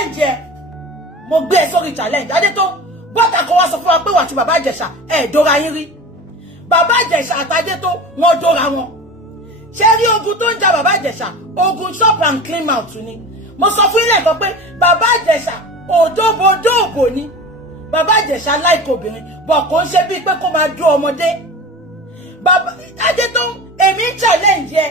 challenge ẹ mo gbé ẹ sórí challenge Adétòun bọ́tà kó wá sọ fún wa pé wà tí bàbá Ìjẹ̀ṣà dóra yín rí bàbá Ìjẹ̀ṣà àti Adétòun wọ́n dóra wọn ṣé rí ogun tó ń jà bàbá Ìjẹ̀ṣà ogun shop and clean mouth ni mo sọ fún ilé ẹ̀kọ́ pé bàbá Ìjẹ̀ṣà òdòbòdòbò ni bàbá Ìjẹ̀ṣà láìkò obìnrin bọ̀ kò ń ṣe bíi pé kó máa dú ọmọdé bàbá Adétòun èmi ń challenge ẹ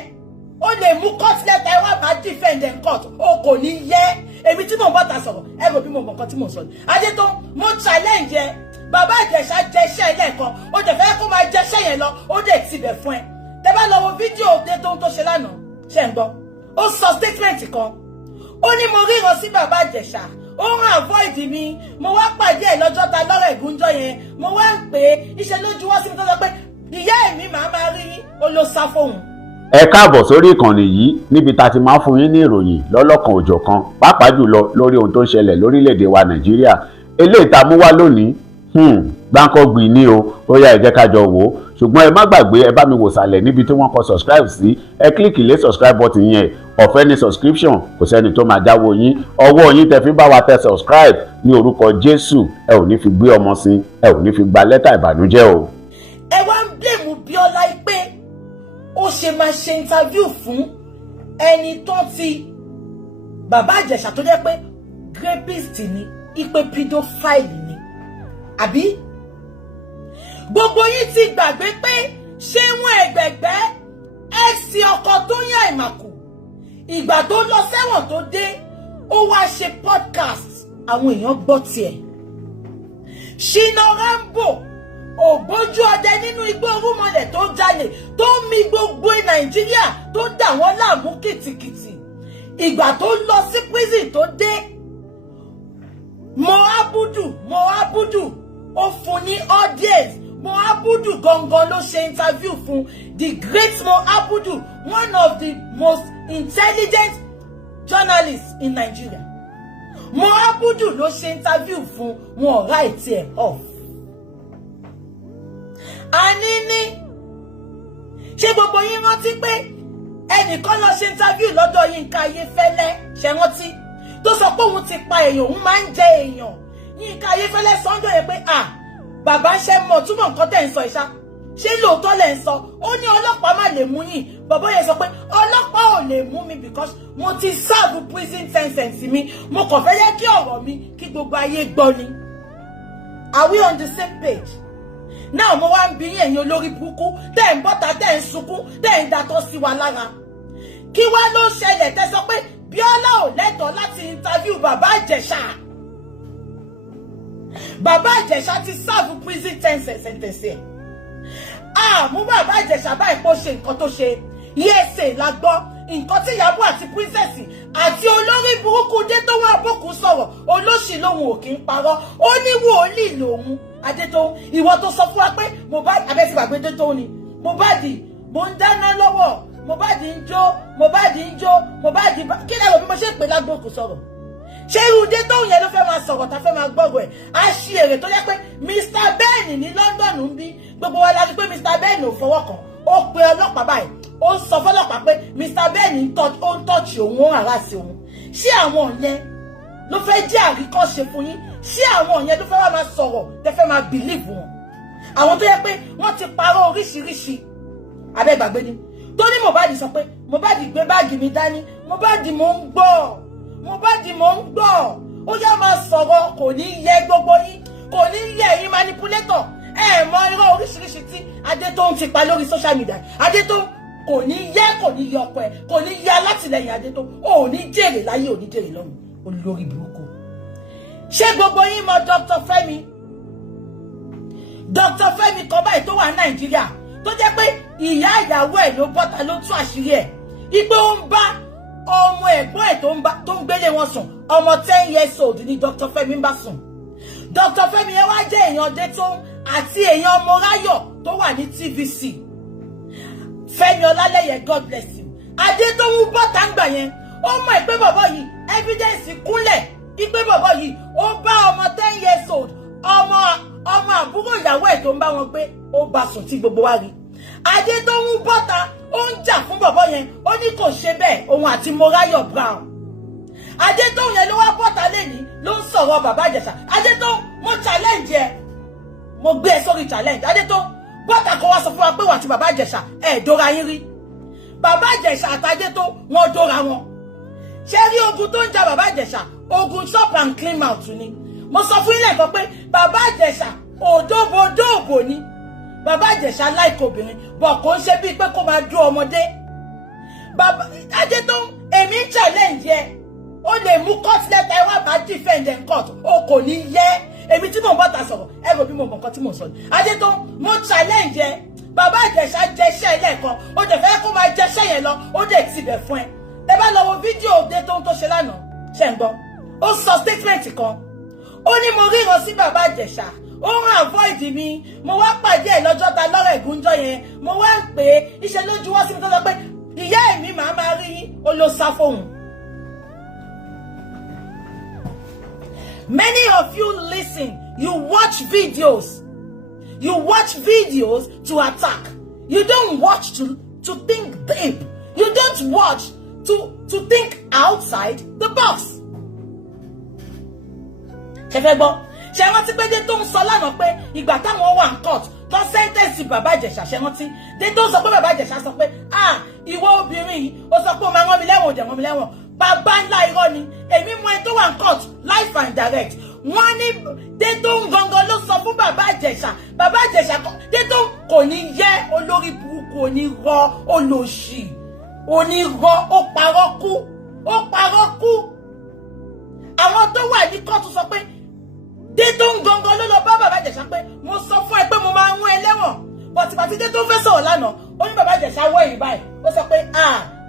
o lè mú court letter ẹ wá máa defend in court o kò ní yẹ èmi tí mò ń bọ́ta sọ̀rọ̀ ẹ rò bí mo mọ̀ nǹkan tí mò ń sọ ni Adétòun mo challenge ẹ bàbá Ìjẹ̀ṣà jẹṣẹ́ lẹ́ẹ̀kan ó dẹ̀ fẹ́ kó máa jẹṣẹ́ yẹn lọ ó dẹ̀ tibẹ̀ fún ẹ tẹ bá lọ wo fídíò Adétòun tó ṣe lánàá ṣe ń gbọ́ ó sọ statement kan ó ní mo ríran sí bàbá Ìjẹ̀ṣà ó ń avoid mi mo wá pàdé ẹ lọ́jọ́ ta lọ́rọ̀ ìgúnjọ́ yẹn mo wá ń pè é iṣẹ́ lójú wọ́n sí mi tó sọ pé ìyá ẹ̀mí màá máa rí yín ó ló sá fóun. ẹ káàbọ̀ sórí ìkànnì yìí níbi tá a ti máa ń fún yín ní ìròyìn lọ́lọ́kan òjọ̀kan pàápàá jùlọ lórí ohun tó ń ṣẹlẹ̀ lórílẹ̀‐èdè wa Nàìjíríà eléyìí tá a mú wá lónìí gbáǹkọ́gbì ní o ó yá ẹ jẹ́ ká jọ wò ó ṣùgbọ́n ẹ má gbàgbé ẹ bá mi wò sàlẹ̀ níbi tí wọ́n kọ subscribe sí ẹ kílíkì lé subscribe button yẹn ọ̀fẹ́ ní subscription kò sẹ́ni tó máa jáwọ́ yín ọwọ́ yín tẹ fi bá wa tẹ subscribe ní orúkọ Jésù ẹ ò ní fi gbé ọmọ sí ẹ ò ní fi gba lẹ́tà ìbànújẹ́ o. ẹ wá ń blame Bíọ́lá pé ó ṣe máa ṣe interview fún ẹni tó ti bàbá Ìjẹ̀ṣà tó jẹ́ pé rapist ni ipe pedophile ni àbí gbogbo yín ti gbàgbé pé ṣé wọn ẹgbẹgbẹ ẹsì ọkọ tó yàn àìmàkù ìgbà tó lọ sẹ́wọ̀n tó dé ó wá ṣe podcast àwọn èèyàn gbọ́ tiẹ̀ Ṣínà Rambo ògbójú ọdẹ nínú igbó orúmọlẹ̀ tó jalè tó mi gbogbo Nàìjíríà tó dà wọ́n láàmú kìtìkìtì ìgbà tó lọ sí prison tó dé Mo Abudu ó fún ní audience Mo Abudu gangan ló ṣe interview fún the great Mo Abudu one of the most intelligent journalists in Nigeria Mo Abudu ló ṣe interview fún wọn right ẹ̀ off Anini ṣé gbogbo yín rántí pé ẹnìkan lọ ṣe interview lọ́dọ̀ Yínká Ayéfẹ́lẹ́ ṣe rántí tó sọ pé òun ti pa èèyàn òun máa ń jẹ èèyàn Yínká Ayéfẹ́lẹ́ sọ́njọ́ yẹn pé bàbá ṣe mọ̀ túmọ̀ nǹkan tẹ̀ ń sọ ìṣá ṣé lóòótọ́ lẹ̀ ń sọ ó ní ọlọ́pàá má lè mú yín bàbá yẹn sọ pé ọlọ́pàá ò lè mú mi because mo ti serve prison sentence mi mo kàn fẹ́ yẹ kí ọ̀rọ̀ mi kí gbogbo ayé gbọ́ ni. Are we on the same page? Now mo wá ń bi yín ẹ̀yin olórí burúkú tẹ́ ń bọ́ta tẹ́ ń sunkún tẹ́ ń dàtọ́ sí wa lára kí wá ló ṣẹlẹ̀ tẹ́ sọ pé Bíọ́lá ò lẹ́tọ̀ọ́ láti interview bàbá Ìjẹ̀ṣà bàbá Ìjẹ̀ṣà ti serve prison sentence mú bàbá Ìjẹ̀ṣà báyìí kó ṣe nǹkan tó ṣe yẹ́sẹ̀ la gbọ́ nǹkan tí Ìyábọ̀ àti princess àti olórí burúkú dé tó wá bókun sọ̀rọ̀ olóṣì lòun ò kí ń parọ́ ó ní wòlíì lòun Adétòun ìwọ tó sọ fún wa pé Mohbad abẹ́sí gbàgbé Adétòun ni Mohbad mo ń dáná lọ́wọ́ Mohbad ń jó Mohbad kí lẹ́rọ bí mo ṣe ń pè lágbókun sọ̀rọ̀ ṣé irú Adétòun yẹn ló fẹ́ máa sọ̀rọ̀ tá fẹ́ máa gbọ́rọ̀ ẹ̀ á ṣí èrè tó yẹ pé Mr. Ben ní London ń bí gbogbo wa la rí pé Mr. Ben ò fọwọ́ kàn ó pe ọlọ́pàá báyìí ó sọ fọlọ́pàá pé Mr. Ben ó ń tọ́jú òun ó hàrá sí òun ṣé àwọn yẹn ló fẹ́ jẹ́ àríkọ́ṣe fún yín ṣé àwọn yẹn ló fẹ́ wá máa sọ̀rọ̀ tẹ́ fẹ́ máa believe wọn àwọn tó yẹ pé wọ́n ti parọ́ oríṣiríṣi abẹ́ ìgbàgbé ni tó ní Mohbad sọ pé Mohbad gbé báàgì mi dání Mohbad mò ń gbọ́ ó yá máa sọ̀rọ̀ kò ní yẹ gbogbo yín kò ní yẹ ẹ̀yin manipulator mọ irọ́ oríṣiríṣi tí Adétòun ti pa lórí social media Adétòun kò ní yẹ ọkọ ẹ kò ní yẹ alátìlẹyìn Adétòun ò ní jèrè láyé ò ní jèrè lọ́run olórí burúkú ṣé gbogbo yín mọ Dr. Fẹ́mi kan báyìí tó wà ní Nàìjíríà tó jẹ́ pé ìyá ìyàwó ẹ̀ ló bọ́ta ló tú àṣírí ẹ̀ ipe ó ń bá ọmọ ẹ̀gbọ́n ẹ̀ tó ń gbélé wọn sùn ọmọ 10 years old ni Dr. Fẹ́mi ń bá sùn Dr. Fẹ́mi yẹn wá jẹ́ èèyàn Adétòun àti èèyàn Mọ́ráyọ̀ tó wà ní TVC Fẹ́mi Ọlálẹ́yẹ God bless you Adétòun bọ́ta ń gbà yẹn ó mọ̀ ìpé bọ̀bọ̀ yìí evidence kúnlẹ̀ ìpé bọ̀bọ̀ yìí ó bá ọmọ 10 years old ọmọ àbúrò ìyàwó ẹ̀ tó ń bá wọn gbé ó bá sùn tí gbogbo wa rí Adétòun bọ́ta ó ń jà fún bọ̀bọ̀ yẹn ó ní kò ṣe bẹ́ẹ̀ òun àti Mọ́ráyọ̀ Brown Adétóun yẹn ló wá bọ́ta lẹ́ni ló ń sọ̀rọ̀ bàbá Ìjẹ̀ṣà. Adétóun mo challenge ẹ, mo gbé ẹ sórí challenge. Adétóun bọ́ta kó wá sọ fún wa pé wà tí bàbá Ìjẹ̀ṣà dóra yín rí. Bàbá Ìjẹ̀ṣà àti Adétóun wọ́n dóra wọn. Ṣé rí ogun tó ń jà bàbá Ìjẹ̀ṣà ogun chop and clean mouth ni. Mo sọ fún ilé ẹ̀kọ́ pé bàbá Ìjẹ̀ṣà òdòbòdòbò ni. Bàbá Ìjẹ̀ṣà láìkó obìnrin bọ̀ kò ń ṣe bíi pé kó máa dún ọmọdé. Bàbá Adétóun èmi ń challenge ẹ. O lè mú court letter ẹ wá bá defend in court. O kò ní yẹ. Èmi tí mò ń bọ́ta sọ̀rọ̀ ẹ rò bí mo mọ̀ nǹkan tí mò ń sọ ni. Adétóun mo challenge ẹ. Bàbá Ìjẹ̀ṣà jẹṣẹ́ lẹ́ẹ̀kan. O dẹ̀ fẹ́ kó máa jẹṣẹ́ yẹn lọ. O dẹ̀ tibẹ̀ fún ẹ. Tẹ bá lọ wo fídíò Adétóun tó ṣe lánàá. Ṣé ń gbọ́? Ó sọ statement kan. Ó ní mo ríran sí bàbá Ìjẹ̀ṣà. Ó ń avoid mi. Mo wá pàdé ẹ̀ lọ́jọ́ ta lọ́rọ̀ ìgúnjọ́ yẹn. Mo wá ń pè é. Iṣẹ́ lójú wọ́n sí mi tó sọ pé ìyá èmi màá máa rí yín. Ó ló sá fóun. Many of you listen. You watch videos. You watch videos to attack. You don't watch to think deep. You don't watch to think outside the box. Ṣé fẹ́ gbọ́? Ṣé rántí pé dé tó ń sọ lánàá pé ìgbà táwọn wà ń court tó sẹ́ńtẹ̀sì bàbá Ìjẹ̀ṣà ṣé rántí? Dé tó sọ pé bàbá Ìjẹ̀ṣà sọ pé ìwọ obìnrin yìí ó sọ pé ó máa rán mi lẹ́wọ̀n òdẹ̀ rán mi lẹ́wọ̀n. Bàbá ńlá irọ́ ni. Èmi mọ ẹni tó wà ń court live and direct. Wọ́n ní dé tó ń gangan ló sọ fún bàbá Ìjẹ̀ṣà. Bàbá Ìjẹ̀ṣà dé tó kò ní yẹ olórí burúkú onírọ́ olòṣì onírọ́ ó parọ́ kú. Ó parọ́ kú. Àwọn tó wà ní kóòtù sọ pé dé tó ń gangan ló lọ bá bàbá Ìjẹ̀ṣà pé mo sọ fún ẹ pé mo máa rán ẹ lẹ́wọ̀n. Bọ̀tìbàtì dé tó fẹ́ sọ̀rọ̀ lánàá ó ní bàbá Ìjẹ̀ṣà wọ́ èyí báyìí. Ó sọ pé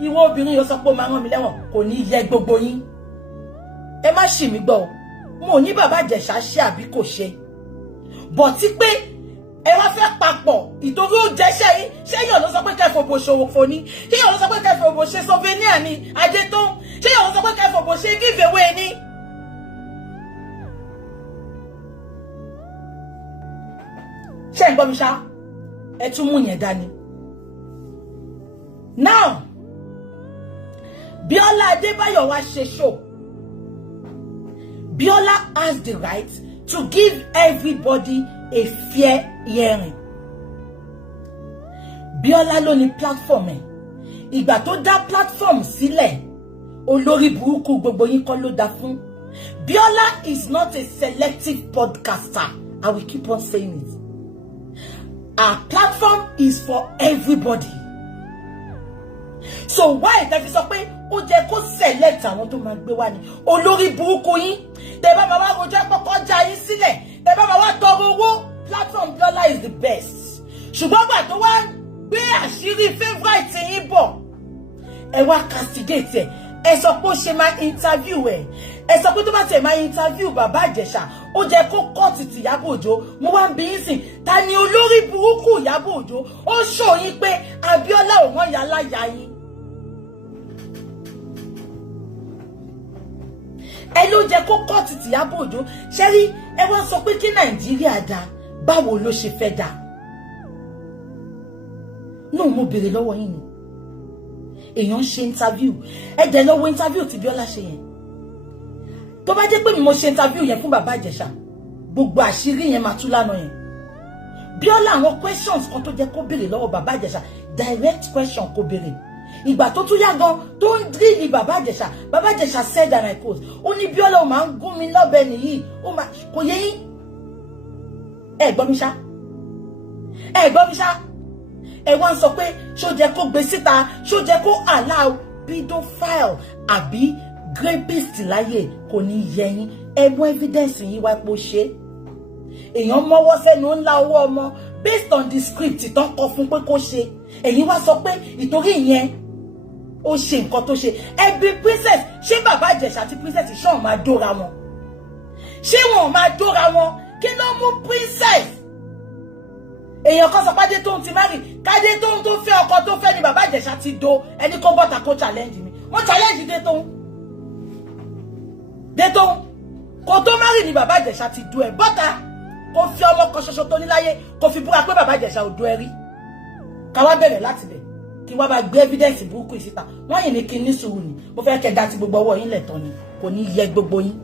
ìwọ obìnrin yóò sọ pé ó máa rán mi lẹ́wọ̀n kò ní yẹ gbogbo yín. Ẹ má ṣì mí gbọ́ o. Mo ní bàbá Ìjẹ̀ṣà ṣe àbí kò ṣe. Bọ̀tí pé ẹ wá fẹ́ papọ̀ ìtorí ó jẹ́ṣẹ́ yín. Ṣé èèyàn ló sọ pé kẹfò bò ṣòwò fò ní? Ṣé èèyàn ló sọ pé kẹfò bò ṣe souvenir ní Adétóun? Ṣé èèyàn ló sọ pé kẹfò bò ṣe give away ní? Ṣé ń gbọ́ mi ṣá? Ẹ tún mú yẹn dání. Now, Bíọ́lá Adébáyọ̀ wá ṣe show. Bíọ́lá has the right to give everybody a fair hearing. Bíọ́lá ló ní platform ẹ̀. Ìgbà tó dá platform sílẹ̀, olórí burúkú gbogbo yín kọ́ ló dá fún. Bíọ́lá is not a selective podcaster. I will keep on saying it. Our platform is for everybody. So why tẹ́ fi sọ pé ó jẹ́ kó select àwọn tó máa gbé wá ní olórí burúkú yín? Tẹ́ bá máa wá rojọ́ kọ́kọ́ já yín sílẹ̀. Tẹ́ bá máa wá tọrọ owó. Platform Bíọ́lá is the best. Ṣùgbọ́n gbà tó wá gbé àṣírí favourite yín bọ̀. Ẹ wá castigate ẹ̀. Ẹ sọ pé ó ṣe máa interview ẹ̀. Ẹ sọ pé tó bá tẹ̀ máa interview bàbá Ìjẹ̀ṣà. Ó jẹ́ kó kọ́ọ̀tì ti Ìyábọ̀ Òjó. Mo wá ń bi yín sìn. Ta ni olórí burúkú Ìyábọ̀ Òjó? Ó ṣò yín pé Abíọ́lá ò wọ́n yà láyà yín. Ẹ ló jẹ́ kó kọ́ọ̀tì ti Ìyábọ̀ Òjó. Ṣé rí ẹ wá sọ pé kí Nàìjíríà dá. Báwo ló ṣe fẹ́ dá? No, mo béèrè lọ́wọ́ yín ni. Èèyàn ṣe interview. Ẹ jẹ́ lọ́wọ́ interview tí Bíọ́lá ṣe yẹn. Tó bá jẹ́ pé mo ṣe interview yẹn fún bàbá Ìjẹ̀ṣà, gbogbo àṣírí yẹn máa tú lánàá yẹn. Bíọ́lá àwọn questions kan tó jẹ́ kó béèrè lọ́wọ́ bàbá Ìjẹ̀ṣà, direct question kó béèrè. Ìgbà tó tún yá gan tó ń drill bàbá Ìjẹ̀ṣà said and I quote, ó ní Bíọ́lá ó máa ń gún mi lọ́bẹ nìyí, ó máa kò yé yín. Ẹ gbọ́ mi ṣá? Ẹ gbọ́ mi ṣá? Ẹ wá ń sọ pé ṣó jẹ́ kó gbé síta, ṣó jẹ́ kó allow pedophile àbí rapist láyè kò ní yẹ yín. Ẹ mú evidence yín wá pé ó ṣe. Èèyàn mọ́wọ́ sẹ́nu ńlá owó ọmọ based on the script tán kọ fún pé kó ṣe. Ẹ̀yin wá sọ pé ìtorí ìyẹn ó ṣe nǹkan tó ṣe. Ẹbí princess ṣé bàbá Ìjẹ̀ṣà àti princess ṣọ́n máa dóra wọn? Ṣé wọn máa dóra wọn? Kí ló mú princess? Èèyàn kan sọ pé Adétóun ti marry. Kádétóun tó fẹ́ ọkọ tó fẹ́ ni bàbá Ìjẹ̀ṣà ti do. Ẹni kó bọ́ta kó challenge mi. Wọ́n challenge Détóun. Détóun kó tó marry ni bàbá Ìjẹ̀ṣà ti do ẹ̀ bọ́ta. Kó fi ọmọ kan ṣoṣo tó ní láyé kó fi búra pé bàbá Ìjẹ̀ṣà ò do ẹ rí. Ká wá bẹ̀rẹ̀ láti bẹ̀. kí wá bá gbé evidence burúkú ìsíta wọ́n yìí ní kí ní sùúrù ni mo fẹ́ kẹ́ dá ti gbogbo ọwọ́ yín lẹ̀tọ́ ni kò ní yẹ gbogbo yín.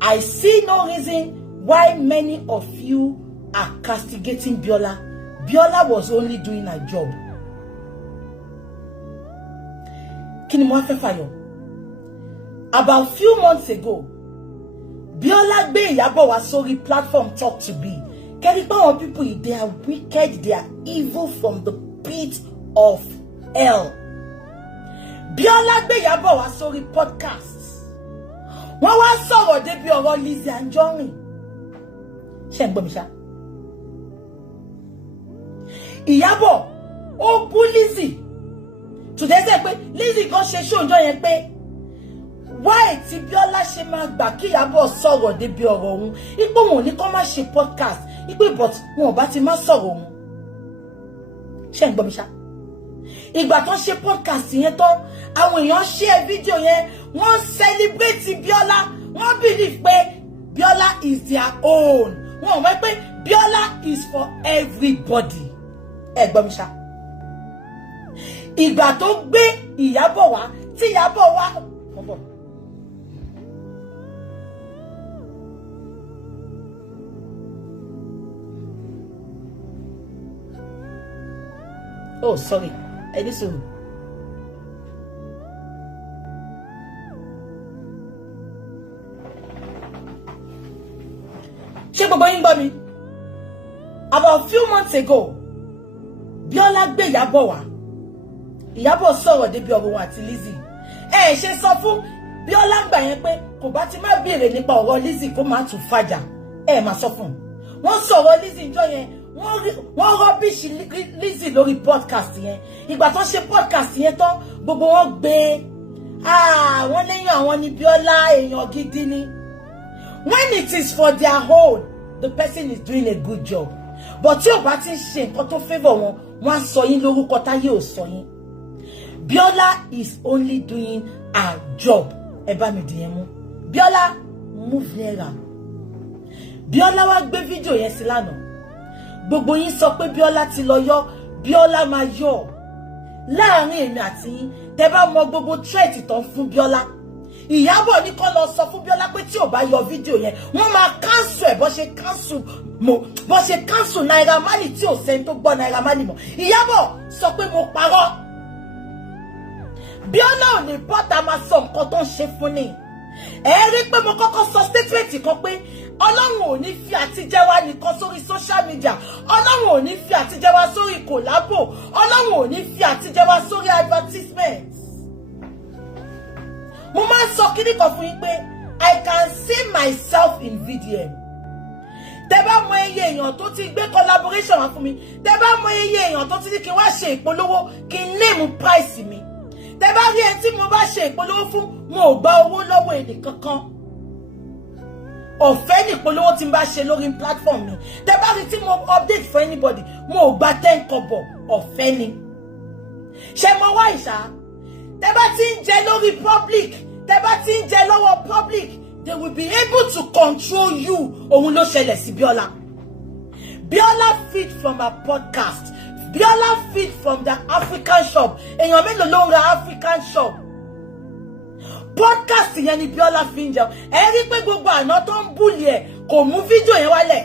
I see no reason why many of you are castigating Biola. Biola was only doing her job. Kí ni mo wá fẹ́ fàyọ? About few months ago, Biola gbé Ìyábọ̀ wá sórí platform Talk to Be. Kẹ́rí pé àwọn people yìí, they are wicked, they are evil from the pit of hell. Biola gbé Ìyábọ̀ wá sórí podcast. Wọ́n wá sọ̀rọ̀ débi ọ̀rọ̀ Lizzy Anjorin. Ṣé ń gbọ́ mi ṣá? Ìyábọ̀ ó bú Lizzy. Today say pé Lizzy kan ṣe show ńjọ́ yẹn pé why tí Biola ṣe máa gbà kí Ìyábọ̀ sọ̀rọ̀ débi ọ̀rọ̀ òun. Ipò wọn ò ní kó má ṣe podcast. Ipò but wọn ò bá ti má sọ̀rọ̀ òun. Ṣé ń gbọ́ mi ṣá? Ìgbà tó ṣe podcast yẹn tán, àwọn èèyàn share video yẹn, wọ́n celebrate Biola, wọ́n believe pé Biola is their own. Wọ́n mọ̀ pé Biola is for everybody. Ẹ gbọ́ mi ṣá. Ìgbà tó gbé Ìyábọ̀ wá, tí Ìyábọ̀ wá, oh sorry, ẹ ní sùúrù. Ṣé gbogbo yín gbọ́ mi? About a few months ago, Biola gbé Ìyábọ̀ wá. Ìyábọ̀ sọ̀rọ̀ débi ọ̀rọ̀ wọn àti Lizzy. Ẹ ṣe sọ fún Biola gbà yẹn pé kò bá ti má béèrè nípa ọ̀rọ̀ Lizzy kó má tún fàjà. Ẹ má sọ fún. Wọ́n sọ̀rọ̀ Lizzy ńjọ́ yẹn, wọ́n rubbish Lizzy lórí podcast yẹn. Ìgbà tó ṣe podcast yẹn tán, gbogbo wọn gbé wọ́n lẹ́yìn àwọn ní Biola èèyàn gidi ni. When it is for their own, the person is doing a good job. But tí ó bá ti ṣe nǹkan tó favor wọn, wọ́n á sọ yín lórúkọ táyé ò sọ yín. Biola is only doing her job. Ẹ bá mi dìyẹn mú. Biola move nearer. Biola wá gbé fídíò yẹn sí lánàá. Gbogbo yín sọ pé Biola ti lọ yọ, Biola máa yọ. Láàárín èmi àti yín, tẹ́ bá mọ gbogbo threat tán fún Biola. Ìyábọ̀ ní kó lọ sọ fún Biola pé tí ò bá yọ fídíò yẹn, wọ́n máa cancel ẹ̀ bó ṣe cancel Naira Marley tí ò sẹ́ni tó gbọ́ Naira Marley mọ́. Ìyábọ̀ sọ pé mo parọ́. Biola ò ní bọ́ta máa sọ nǹkan tó ń ṣe fún ni. Ẹ rí pé mo kọ́kọ́ sọ statement kan pé Ọlọ́run ò ní fi àtijẹ́ wa nìkan sórí social media. Ọlọ́run ò ní fi àtijẹ́ wa sórí collabo. Ọlọ́run ò ní fi àtijẹ́ wa sórí advertisement. Mo máa ń sọ kíní kan fún yín pé I can see myself in VDM. Tẹ́ bá mọ iye èèyàn tó ti gbé collaboration wá fún mi. Tẹ́ bá mọ iye èèyàn tó ti ní kí n wá ṣe ìpolówó kí n name price mi. Tẹ́ bá rí ẹni tí mo bá ṣe ìpolówó fún, mo ò gba owó lọ́wọ́ ẹni kankan. Ọ̀fẹ́ ni ìpolówó tí n bá ṣe lórí platform mi. Tẹ́ bá rí tí mo update for anybody, mo ò gba 10 kobo. Ọ̀fẹ́ ni. Ṣé mo wá ìṣá? Tẹ́ bá ti ń jẹ lórí public, tẹ́ bá ti ń jẹ lọ́wọ́ public, they will be able to control you. Òun ló ṣẹlẹ̀ sí Biola. Biola feed from her podcast. Biola feed from the African shop. Èèyàn mélòó ló ń ra African shop? Podcast yẹn ni Biola fi ń jẹun. Ẹ rí pé gbogbo àná tó ń búlì ẹ̀ kò mú fídíò yẹn wálẹ̀.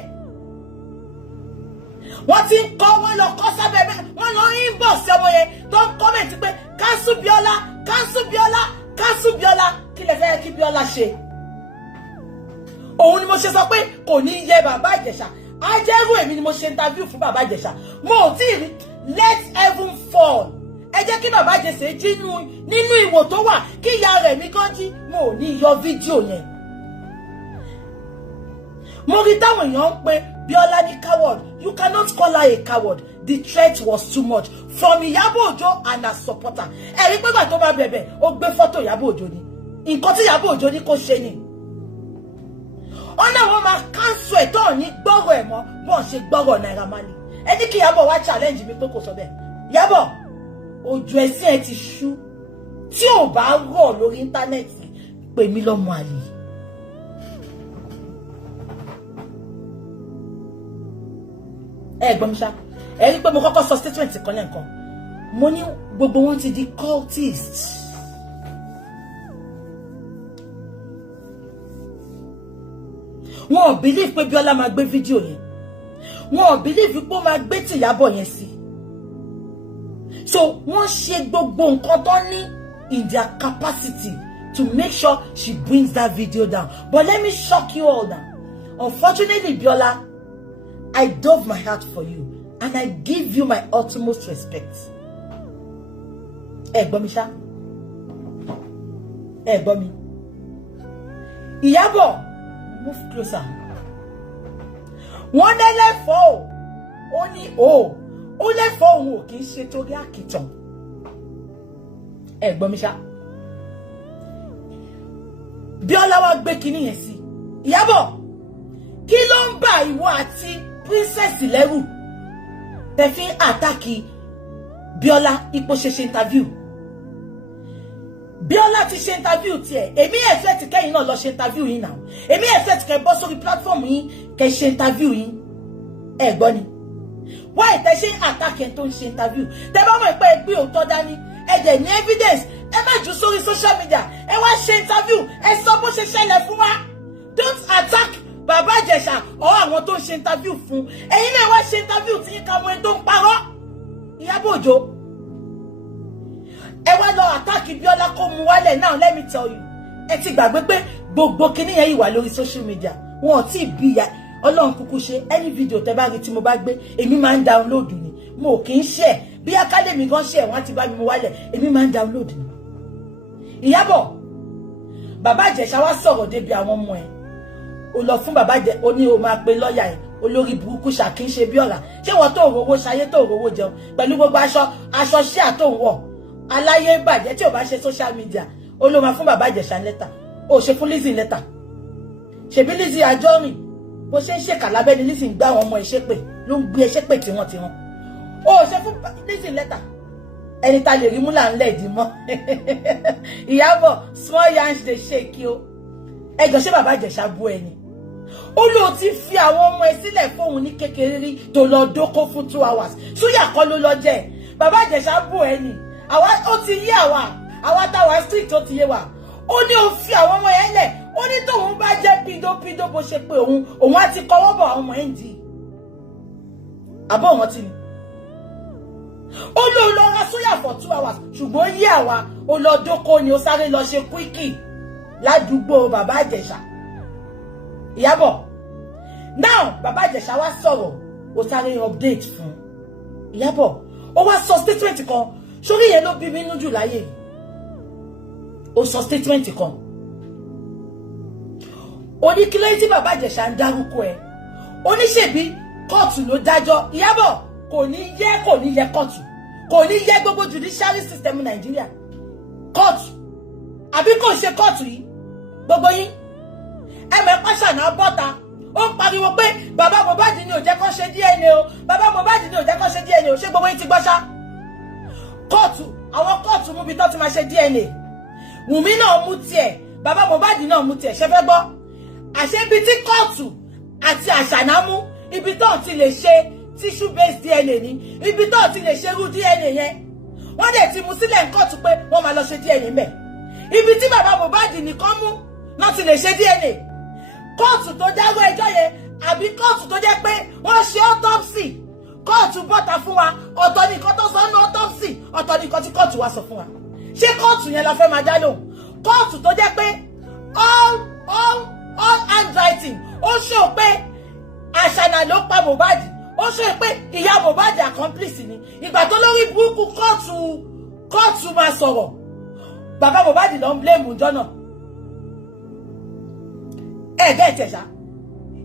Wọ́n ti ń kọ́ wọ́n lọ kọ́ sábẹ́ bẹ́ẹ̀. Wọ́n lọ inbox ọmọ yẹn tó ń comment pé cancel Biola, cancel Biola, cancel Biola. Kí lẹ fẹ́ kí Biola ṣe? Òun ni mo ṣe sọ pé kò ní yẹ bàbá Ìjẹ̀ṣà. Ajẹ́rú èmi ni mo ṣe interview fún bàbá Ìjẹ̀ṣà. Mo ò tí ì rí let heaven fall. Ẹ jẹ́ kí bàbá Ìjẹ̀ṣà jí nínú ìwò tó wà kí ìyá rẹ̀ mi kan jí. Mo ò ní yọ fídíò yẹn. Mo rí táwọn èèyàn ń pe Biola ní coward. You cannot call her a coward. The threat was too much from Ìyábọ̀ Òjó and her supporter. Ẹ rí pé gbà tó bá bẹ̀bẹ̀, ó gbé fọ́tò Ìyábọ̀ Òjó ni. Nǹkan tí Ìyábọ̀ Òjó ní kó ṣe ni. Ọ̀nà wọn máa cancel ẹ̀ tó ní gbọ́rọ̀ ẹ̀ mọ́ bọ́n ṣe gbọ́rọ̀ Naira Marley. Ẹ ní kí Ìyábọ̀ wá challenge mi pé kò sọ bẹ́ẹ̀. Ìyábọ̀, ojú ẹsẹ̀ ẹ ti ṣú. Tí ò bá rọ̀ lórí íńtánẹ́ẹ̀tì, pè mí lọ́mọ àlè. Ẹ gbọ́ mi ṣá. Ẹ rí pé mo kọ́kọ́ sọ statement kan lẹ́ẹ̀kan. mo ní gbogbo wọn ti di cultists. Wọn ò believe pé Bíọ́lá máa gbé fídíò yẹn. Wọn ò believe pé ó máa gbé tìyábọ̀ yẹn sí. So wọ́n ṣe gbogbo nǹkan tó ní in their capacity to make sure she brings that video down. But let me shock you all now. Unfortunately, Bíọ́lá, I dove my heart for you and I give you my utmost respect. Ẹ gbọ́ mi ṣá. Ẹ gbọ́ mi. Ìyábọ̀, move closer. Wọ́n lẹ́lẹ́fọ́ ó ní ó lẹ́fọ́ òun ò kì í ṣe torí àkìtàn. Ẹ gbọ́ mi ṣá. Bíọ́lá wá gbé kinní yẹn sí. Ìyábọ̀, kí ló ń bá ìwọ àti princess lẹ́rù? Tẹ́ fi àtàkì Bíọ́lá ipò ṣe interview. Bíọ́lá ti ṣe interview tiẹ̀. Èmi expect kẹ́yìn náà lọ ṣe interview yín now. Èmi expect kẹ́ bọ́ sórí platform yín kẹ́ ṣe interview yín. Ẹ gbọ́ ni. Why tẹ́ ṣe attack ẹni tó ń ṣe interview? Tẹ́ bá mọ̀ pé gbé òótọ́ dání, ẹ dẹ̀ ní evidence, ẹ má jù sórí social media, ẹ wá ṣe interview, ẹ sọ bó ṣe ṣẹlẹ̀ fún wa. Don't attack Bàbá Ìjẹ̀ṣà or àwọn tó ń ṣe interview fún. Ẹ̀yin náà wá ṣe interview tí yín ká mọ ẹni tó ń parọ́. Ìyábọ̀ Òjó. Ẹ wá lọ attack Bíọ́lá kó mu wálẹ̀. Now let me tell you. Ẹ ti gbàgbé pé gbogbo kinní yẹn yìí wà lórí social media. Wọn ò tí ì bí ya. Ọlọ́run kúkú ṣe any video tẹ́ bá rí tí mo bá gbé, èmi máa ń download ni. Mo kì í share. Bí akálẹ̀ mi gan share, wọ́n ti bá mi mu wálẹ̀. Èmi máa ń download ni. Ìyábọ̀, Bàbá Ìjẹ̀ṣà wá sọ̀rọ̀ débi àwọn ọmọ ẹ̀. Ó lọ fún Bàbá Ìjẹ̀ṣà, ó ní ó máa pe lọ́ọ̀yà ẹ̀. Olórí burúkú ṣàkí ń ṣe bí ọ̀rà. Ṣé wọ́n tó rówó ṣayé tó rówó jẹun pẹ̀lú gbogbo aṣọ ṣíà tó ń wọ̀? Aláyé bàjẹ́ tí ò bá ṣe social media. Ó ló máa fún Bàbá Ìjẹ̀ṣà lẹ́tà. Ó ṣe fún Lizzy lẹ́tà. Ṣèbí Lizzy Anjorin bó ṣe ń ṣèkà lábẹ́ ni Lizzy ń gbá àwọn ọmọ ìṣépè ló ń gbé ẹṣépè tí wọ́n ti rán. Ó ṣe fún Lizzy lẹ́tà. Ẹni ta lè rí mú là ń lẹ̀ dì mọ́. Ìyábọ̀, small yansh dey shake o. Ẹjọ́ ṣé Bàbá Ìjẹ̀ṣà bú ẹni? Ó ló ti fi àwọn ọmọ ẹ sílẹ̀ fóun ní kékeré rí tó lọ dóko fún 2 hours. Súyà kọ́ ló lọ jẹ́. Bàbá Ìjẹ̀ṣà bú ẹni. Ó ti yé àwa táwa street ó ti yé wa. Ó ní ó fi àwọn ọmọ yẹn lẹ̀. Ó ní tóun bá jẹ́ pídópídó bó ṣe pé òun á ti kọwọ́ bọ̀ àwọn ọmọ yẹn dì. Àbọ̀ wọn ti ní. Ó lọ ra súyà for 2 hours ṣùgbọ́n yé àwa ó lọ dóko ni ó sáré lọ ṣe quickie ládùúgbò Bàbá Ìjẹ̀ṣà. Ìyábọ̀, now Bàbá Ìjẹ̀ṣà wá sọ̀rọ̀ ó sáré update fún. Ìyábọ̀, ó wá sọ statement kan. Sórí yẹn ló bí mi nínú jù láyé. Ó sọ statement kan. Ó ní kí ló tí Bàbá Ìjẹ̀ṣà ń dárúkọ ẹ̀. Ó ní ṣebí kóòtù ló dájọ́. Ìyábọ̀, kò ní yẹ kóòtù. Kò ní yẹ gbogbo judiciary system Nàìjíríà. Kóòtù. Àbí kò ṣe kóòtù yìí. Gbogbo yín. Ẹ̀mẹ̀ Pàṣánà bọ́ta. Ó ń pariwo pé bàbá Mohbad ni ò jẹ́ kó ṣe DNA o. Bàbá Mohbad ni ò jẹ́ kó ṣe DNA o. Ṣé gbogbo yín ti gbọ́ ṣá? Kóòtù, àwọn kóòtù mú bí tó ti máa ṣe DNA. Wùmí náà mú tiẹ̀. Bàbá Mohbad náà mú tiẹ̀. Ṣé fẹ́ gbọ́? Àṣé ibi tí kóòtù àti Àṣànà mú, ibi tó ti lè ṣe tissue based DNA ni, ibi tó ti lè ṣe irú DNA yẹn. Wọ́n dẹ̀ ti mú sílẹ̀ ní kóòtù pé wọ́n máa lọ ṣe DNA ńbẹ̀. Ibi tí bàbá Mohbad nìkan mú náà ti lè ṣe DNA. Kóòtù tó dárò ẹjọ́ yẹn àbí kóòtù tó jẹ́ pé wọ́n ṣe autopsy. Kóòtù bọ́ta fún wa, ọ̀tọ̀ nìkan tó sọ ní autopsy, ọ̀tọ̀ nìkan tí kóòtù wá sọ fún wa. Ṣé kóòtù yẹn la fẹ́ máa dá lóhùn? Kóòtù tó jẹ́ pé all handwriting ó ṣó pé Àṣànà ló pa Mohbad, ó ṣó pé ìyá Mohbad accomplice ni. Ìgbà tó lórí burúkú kóòtù máa sọ̀rọ̀, bàbá Mohbad ló ń blame ǹjọ́ náà. Ẹ̀gẹ́ ìtẹ̀ṣà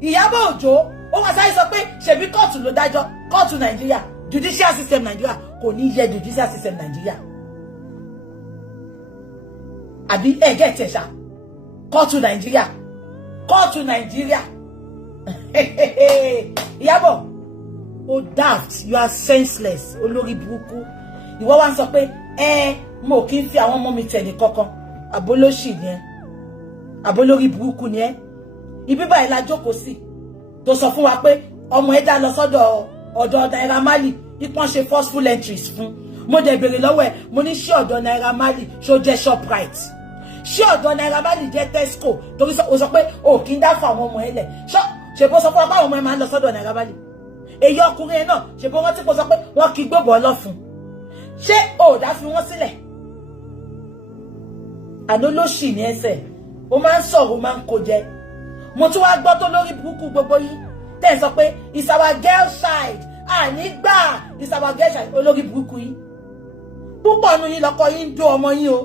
Ìyábọ̀ Òjó ó wá sáré sọ pé ṣebí kóòtù ló dájọ́. Kóòtù Nàìjíríà, judicial system Nàìjíríà kò ní yẹ judicial system Nàìjíríà. Àbí ẹ̀gẹ́ ìtẹ̀ṣà kóòtù Nàìjíríà. Ìyábọ̀, o daft, you are senseless, olórí burúkú. Ìwọ wá ń sọ pé mo kì í fi àwọn ọmọ mi tẹ̀lé kankan. Àbólóṣì ni ẹ́. Àbólórí burúkú ni ẹ́. Ibi báyìí la jókòó sí. Tó sọ fún wa pé ọmọ ẹ̀ dá lọ sọ́dọ̀ Naira Marley, ipon ṣe forceful entries fún. mo dẹ̀ béèrè lọ́wọ́ ẹ̀ mo ní ṣé ọ̀dọ̀ Naira Marley ṣó jẹ́ Shoprite ṣé ọ̀dọ̀ Naira Marley jẹ́ Tesco torí o sọ pé o kì í dá fún àwọn ọmọ ẹ lẹ̀ ṣe bó sọ fún wa pé àwọn ọmọ ẹ máa ń lọ sọ́dọ̀ Naira Marley èyí ọkùnrin ẹ náà ṣe bó rántí kó sọ pé wọ́n kì í gbóbọ̀ ọlọ́fun ṣé o dá fi wọ́n sílẹ̀ àná ló ṣì ní ẹsẹ̀ o máa ń sọ̀rọ̀ o máa ń kó jẹ mo tún wá gbọ́ tó lórí burúkú gbogbo yín tẹ́ ẹ sọ pé it's our girl child ànígbà it's our girl child olórí burúkú yín púpọ̀ nu yín lọ́kọ yín dó ọmọ yín o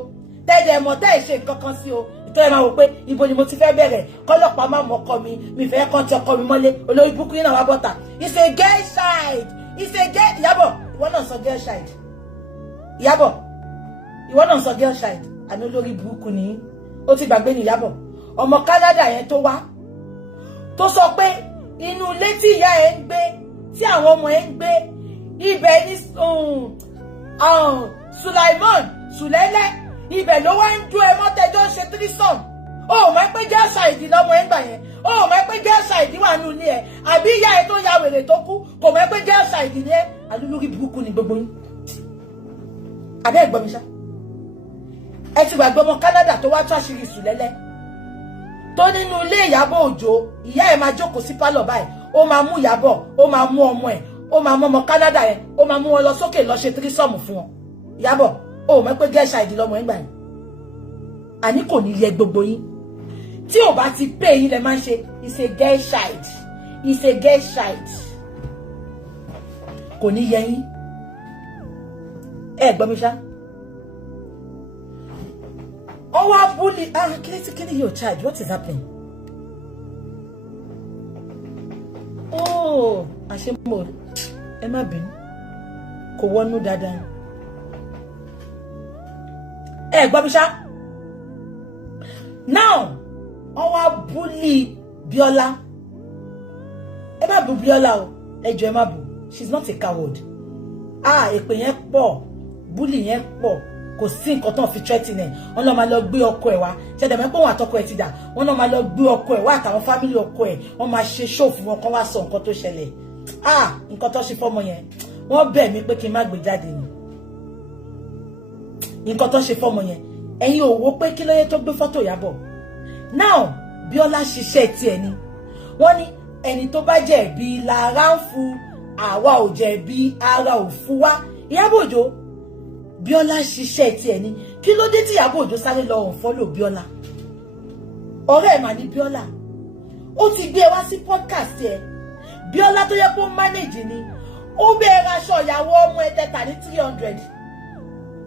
tẹ́lẹ̀ mọ̀ tẹ́ ẹ̀ ṣe nǹkan kan sí o ìtọ́jú máa wò pé ibo ni mo ti fẹ́ bẹ̀rẹ̀ kọ́lọ́pàá máa mọ̀ ọkọ mi fẹ́ kàn ti ọkọ mi mọ́lé olórí burúkú yín náà wá bọ́ta it's a girl child it's a girl Ìyábọ̀ ìwọ náà sọ girl child Ìyábọ̀ ìwọ náà sọ girl child àní olórí burúkú ni ó ti gbàgbé ní Ìyábọ̀ ọmọ Canada yẹn tó wá tó sọ pé inú ilé tí ìyá ẹ̀ ń gbé tí àwọn ọmọ ẹ̀ ń gbé ibẹ̀ ní Sùlẹ́lẹ́ ibẹ̀ ló wá ń dún ẹ mọ́tẹ́jọ́ ṣe tírísọ̀n ó mọ̀ pé girl child lọ́mọ ẹ̀ ń gbà yẹn ó mọ̀ pé girl child wà nù ilé ẹ̀ àbí ìyá ẹ̀ tó ya wèrè tó kú kò mọ̀ pé girl child ni ẹ̀ alúlórí burúkú ni gbogbo yín àbẹ́ ẹ̀gbọ́n mi ṣá ẹ ti gbàgbé ọmọ Canada tó wá tó àṣírí Sùlẹ́lẹ́ tó nínú ilé Ìyábọ̀ Òjó ìyá ẹ̀ máa jókòó sí pálọ̀ báyìí ó máa mú Ìyábọ̀ ó máa mú ọmọ ẹ̀ ó máa mú ọmọ Canada yẹn ó máa mú wọn lọ sókè lọ ṣe tírísọ̀mù fún wọn Ìyábọ̀ ó mọ̀ pé girl child lọ́mọ ẹ̀ ń gbà yẹn àní kò ní yẹ gbogbo yín tí ò bá ti pé yín lẹ máa ń ṣe it's a girl child it's a girl child kò ní yẹ yín ẹ gbọ́ mi ṣá ó wá búlì kíni yóò charge what is happening oh àṣẹ mo ẹ má bínú kò wọnú dáadáa ẹ gbọ́ mi ṣá now wọ́n wá búlì Bíọ́lá ẹ má bú Bíọ́lá o ẹ jọ̀ọ́ ẹ má bú she's not a coward èpè yẹn pọ̀ búlì yẹn pọ̀ kò sí nǹkan tó ń fi threatening ẹ̀ wọ́n lọ́ máa lọ gbé ọkọ ẹ̀ wá ṣẹ̀dẹ̀ mẹ́pọ̀ wọn àtọkọ ẹ̀ ti dà wọ́n lọ́ máa lọ gbé ọkọ ẹ̀ wá àtàwọn fámìlì ọkọ ẹ̀ wọ́n máa ṣe show fún wọn kán wá sọ nǹkan tó ṣẹlẹ̀ nǹkan tó ṣe fọ́mọ yẹn wọ́n bẹ̀ mí pé kí n má gbé jáde ni nǹkan tó ṣe fọ́mọ yẹn ẹ̀yin ò wò pé kí ló yẹ tó gbé fọ́tò Ìyábọ̀ now Bíọ́lá ṣiṣẹ́ tiẹ̀ ni wọ́n ní ẹni tó bá jẹ̀bi lára ń fu àwa ò jẹ̀bi ara ò fu wá Ìyábọ̀ Òjó Bíọ́lá ṣiṣẹ́ tiẹ̀ ni kí ló dé tí Ìyábọ̀ Òjó sáré lọ unfollow Bíọ́lá ọ̀rẹ́ ẹ̀ mà ní Bíọ́lá ó ti gbé wá sí podcast ẹ̀ Bíọ́lá tó yẹ kó manage ni ó bẹ̀rẹ̀ aṣọ ìyàwó ọmọ ẹ̀ tẹ́ta ní 300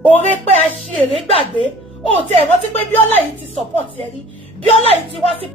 òre pé a ṣe èrè gbàgbé ó ti ẹ̀ rántí pé Bíọ́lá yìí ti support ẹ rí Bíọ́lá yìí ti wá sí